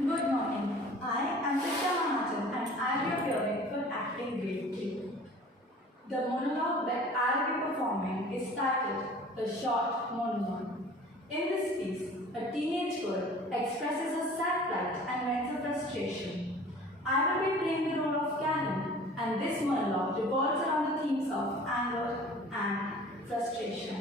Good morning. I am Tisya Mahajan and I will be appearing for acting grade 3. The monologue that I will be performing is titled The Short Monologue. In this piece, a teenage girl expresses her sad plight and vents her frustration. I will be playing the role of Karen, and this monologue revolves around the themes of anger and frustration.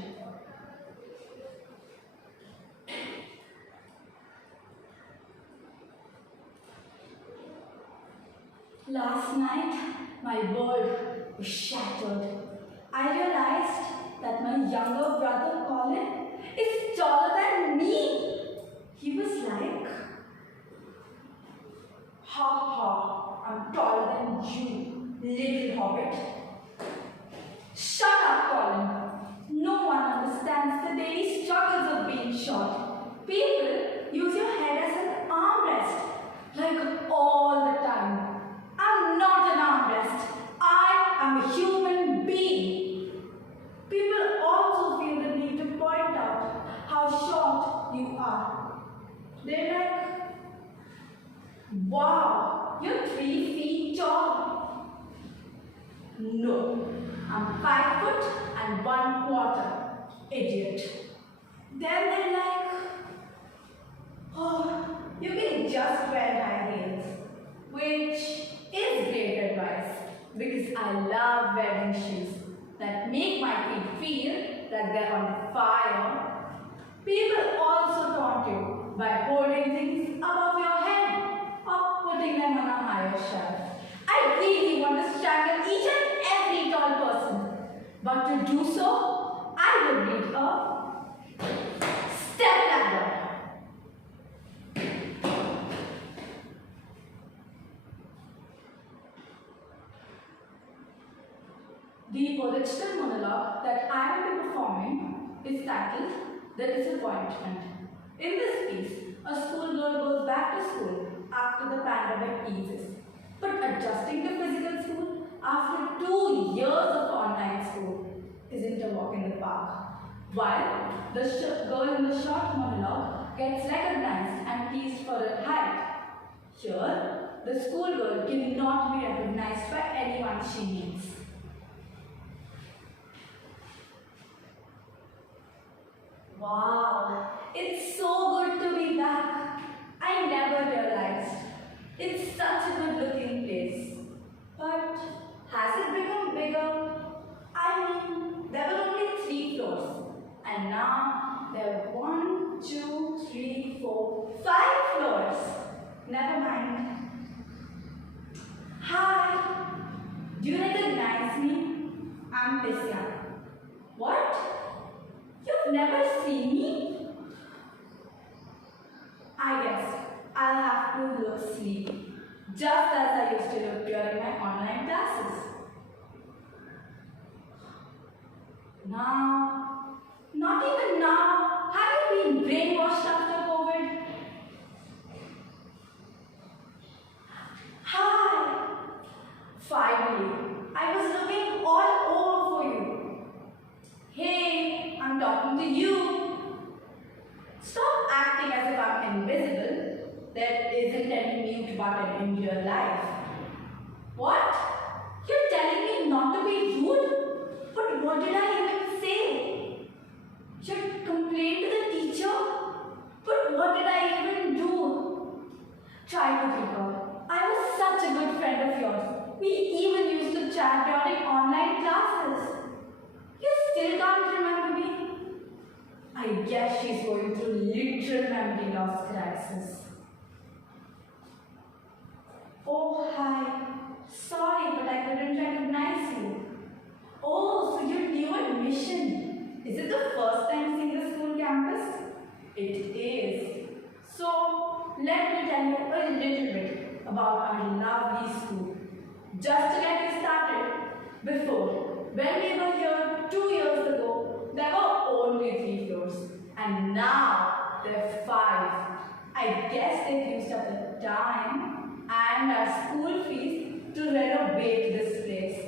Last night, my world was shattered. I realized that my younger brother Colin is taller than me. He was like, ha ha, I'm taller than you, little hobbit. Shut up, Colin. No one understands the daily struggles of being short. People use your head as an armrest, like all the time. I'm not an armrest. I am a human being. People also feel the need to point out how short you are. They're like, wow, you're 3 feet tall. No, I'm 5 foot and 1/4. Idiot. Then they're like, oh, you can just wear high heels. Which is great advice because I love wearing shoes that make my feet feel that they're on fire. People also taunt you by holding things above your head or putting them on a higher shelf. I really want to strangle each and every tall person, but to do so, I would need a step ladder. The original monologue that I will be performing is titled The Disappointment. In this piece, a schoolgirl goes back to school after the pandemic eases. But adjusting to physical school after 2 years of online school isn't a walk in the park. While the girl in the short monologue gets recognized and teased for her height, here the schoolgirl cannot be recognized by anyone she meets. Wow, it's so good to be back. I never realized. It's such a good looking place. But has it become bigger? I mean, there were only 3 floors. And now there are 1, 2, 3, 4, 5 floors. Never mind. Hi, do you recognize me? I'm Tisya. What? You've never seen me? I guess I'll have to look sleepy, just as I used to look during my online classes. Now, not even now, have you been brainwashed after COVID? Hi! Finally, I was looking all over for you. Hey, I'm talking to you. Stop acting as if I'm invisible. There isn't any mute button in real life. What? You're telling me not to be rude? But what did I even say? Should complain to the teacher? But what did I even do? Try to recall. I was such a good friend of yours. We even used to chat during online classes. You still can't remember me? I guess she's going through literal memory loss crisis. Oh, hi. Sorry, but I couldn't recognize you. Oh, so you're new admission. Is it the first time seeing the school campus? It is. So, let me tell you a little bit about our lovely school. Just to get you started, before, when we were here 2 years ago, there were only 3 floors. And now, there are 5. I guess they've used up the time and our school fees to renovate this place.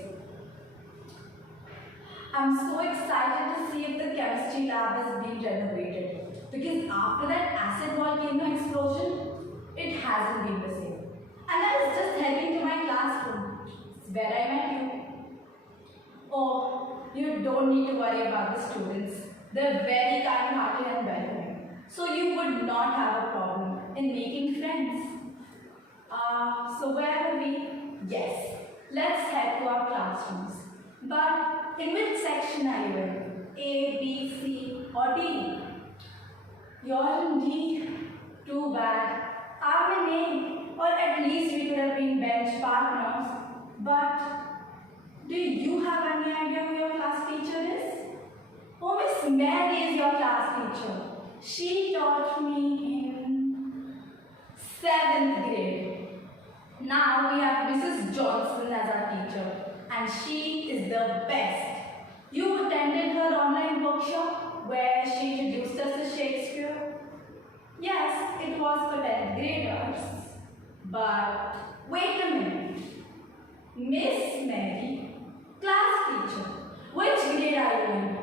I'm so excited to see if the chemistry lab is being renovated. Because after that acid volcano explosion, it hasn't where I met you. Oh, you don't need to worry about the students. They're very kind-hearted and welcoming. So you would not have a problem in making friends. So where are we? Yes, let's head to our classrooms. But in which section are you in? A, B, C or D? You're in D. Too bad. I'm in A, or at least we could have been bench partners. But do you have any idea who your class teacher is? Oh, Miss Mary is your class teacher. She taught me in 7th grade. Now we have Mrs. Johnson as our teacher, and she is the best. You attended her online workshop where she introduced us to Shakespeare? Yes, it was for 10th graders. But wait a minute. Miss Mary, class teacher, which grade are you in?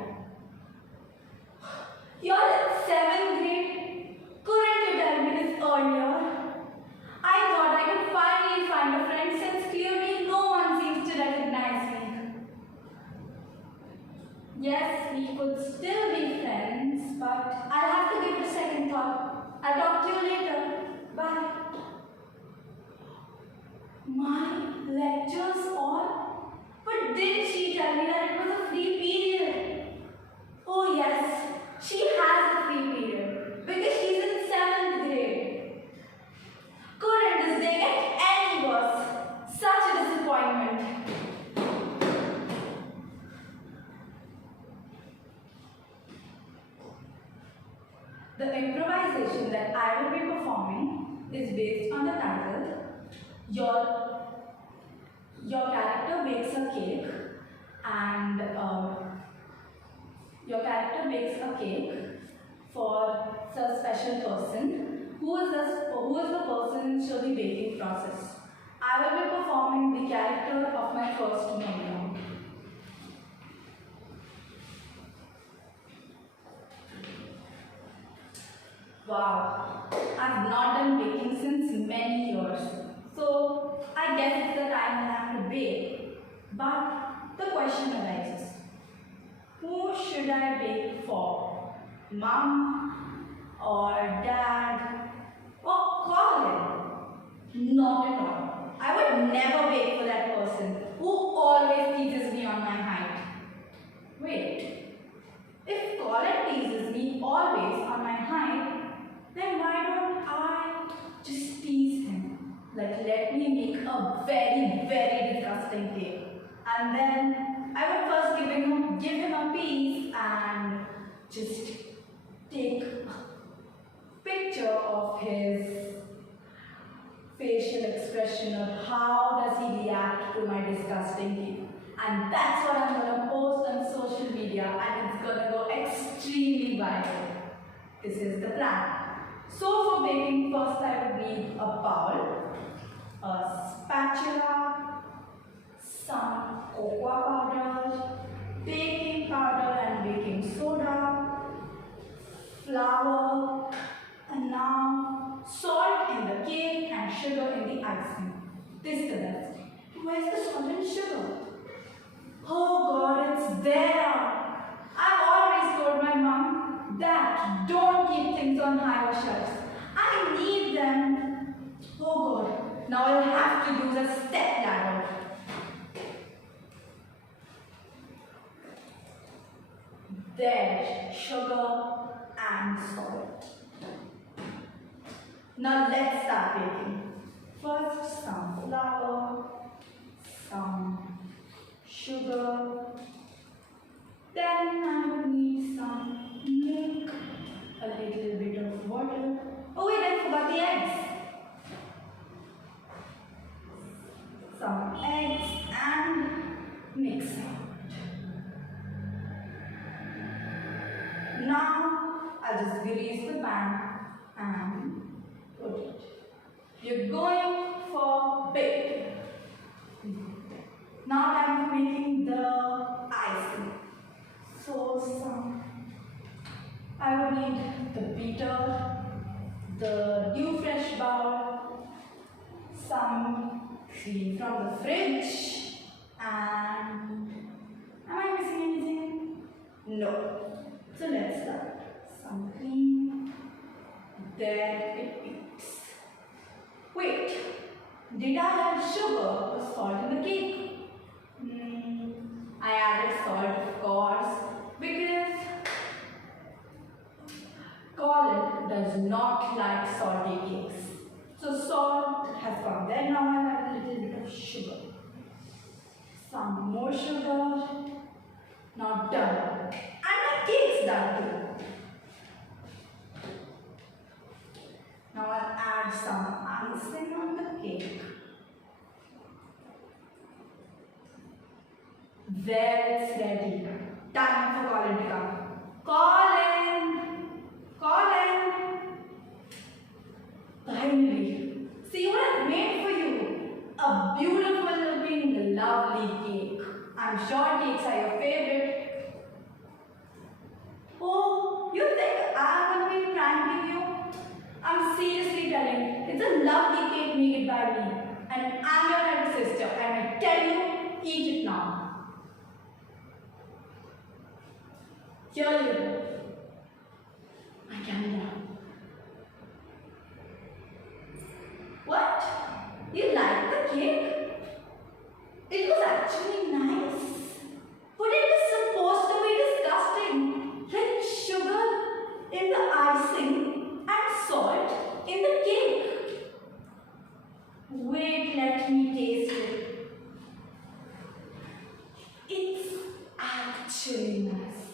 You're in 7th grade. Couldn't you tell me this earlier? I thought I could finally find a friend since clearly no one seems to recognize me. Yes, we could still be friends, but I'll have to give it a second thought. I'll talk to you later. Bye. My lectures on? But didn't she tell me that it was a free period? Oh yes, she has a free period because she's in 7th grade. Couldn't this day get any worse? Such a disappointment. The improvisation that I will be performing is based on the title, Your character bakes a cake, and your character bakes a cake for a special person. Who is the person in the baking process? I will be performing the character of my first monologue. Wow, I've not done baking since many years. So I guess it's the time I have to bake. But the question arises, who should I bake for? Mom or dad or Colin? Not at all. I would never bake for that person who always teases me on my height. Wait, if Colin teases me always on my height, then why don't I just tease him? Like, let me make a very, very disgusting cake. And then I would first give him a piece and just take a picture of his facial expression of how does he react to my disgusting cake. And that's what I'm going to post on social media, and it's going to go extremely viral. This is the plan. So for baking, first I would need a bowl, a spatula, some cocoa powder, baking powder and baking soda, flour, and now salt in the cake and sugar in the icing. This is the best. Where's the salt and sugar? Oh God, it's there. I've always told my mom that don't keep things on higher shelves. I need them. Oh God, now I'll have to use a step ladder. There, sugar and salt. Now let's start baking. First some flour, some sugar, then I would need some milk, a little bit of water. Oh wait, I forgot the eggs. Some eggs and mix it. Now I'll just grease the pan and put it. You're going for baking. Now I'm making the icing. So I would need the beater, the new fresh bowl, some cream from the fridge, And am I missing anything? No. So let's start. Some cream. There it is. Wait, did I add sugar or salt in the cake? I added salt, of course, because Colin does not like salty cakes. So salt has gone there. Now I add a little bit of sugar. Some more sugar. Now done. And my cake's done too. Now I'll add some icing on the cake. There it's ready. Time for Colin to come. Colin! Colin! Finally. See what I've made for you. A beautiful looking, lovely cake. I'm sure cakes are your favorite. Oh, you think I'm going to be pranking you? I'm seriously telling you, it's a lovely cake made by me. And I'm your elder sister. And I tell you, eat it now. Here you go. My camera. What? You like the cake? It was actually nice. But it was supposed to be disgusting. Like sugar in the icing and salt in the cake. Wait, let me taste it. It's actually nice.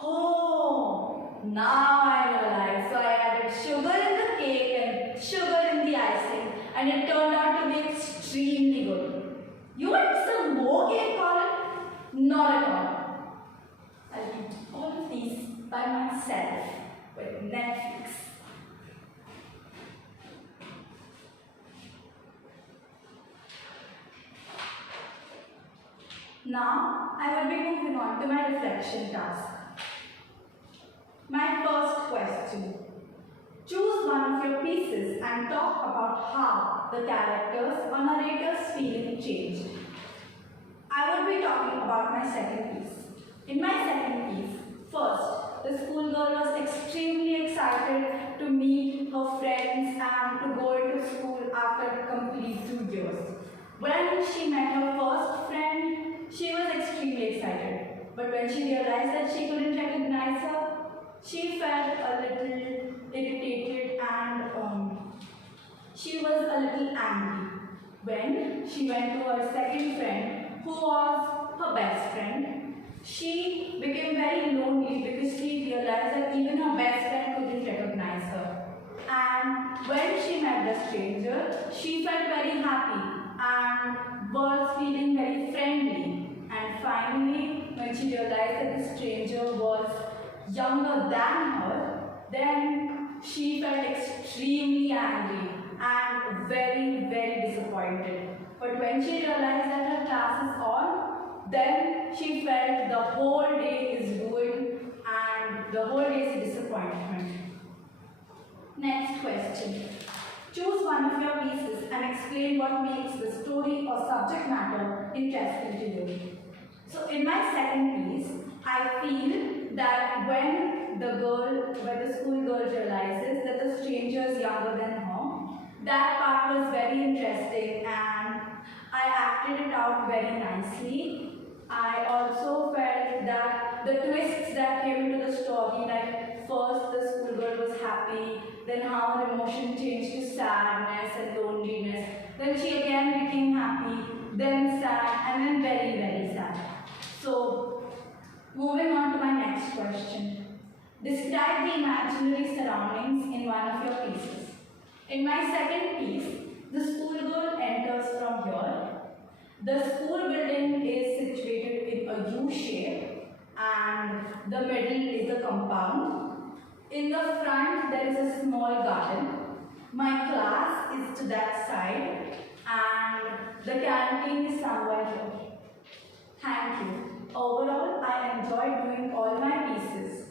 Oh, now I realize. So I added sugar in the cake and sugar in the icing, and it turned out to be extremely good. You want some more cake, Colin? Not at all. I'll eat all of these by myself with Netflix. Now, I will be moving on to my reflection task. My first question. Choose one of your pieces and talk about how the characters or narrator's feeling changed. I will be talking about my second piece. In my second piece, first, the schoolgirl was extremely excited to meet her friends and to go into school after complete 2 years. When she met her first friend, she was extremely excited. But when she realized that she couldn't recognize her, she felt a little irritated and she was a little angry. When she went to her second friend, who was her best friend, she became very lonely because she realized that even her best friend couldn't recognize her. And when she met the stranger, she felt very happy and was feeling very friendly. And finally, when she realized that the stranger was younger than her, then she felt extremely angry and very, very disappointed. But when she realized that her class is on, then she felt the whole day is ruined and the whole day is a disappointment. Next question. Choose one of your pieces and explain what makes the story or subject matter interesting to you. So in my second piece, I feel that when the schoolgirl realizes that the stranger is younger than her, that part was very interesting and I acted it out very nicely. I also felt that the twists that came into the story, like first the schoolgirl was happy, then how her emotion changed to sadness and loneliness, then she again became happy, then sad, and then very, very sad. So, moving on to my next question. Describe the imaginary surroundings in one of your pieces. In my second piece, the schoolgirl enters from here. The school building is situated in a U shape and the middle is the compound. In the front, there is a small garden. My class is to that side and the canteen is somewhere here. Thank you. Overall, I enjoyed doing all my pieces.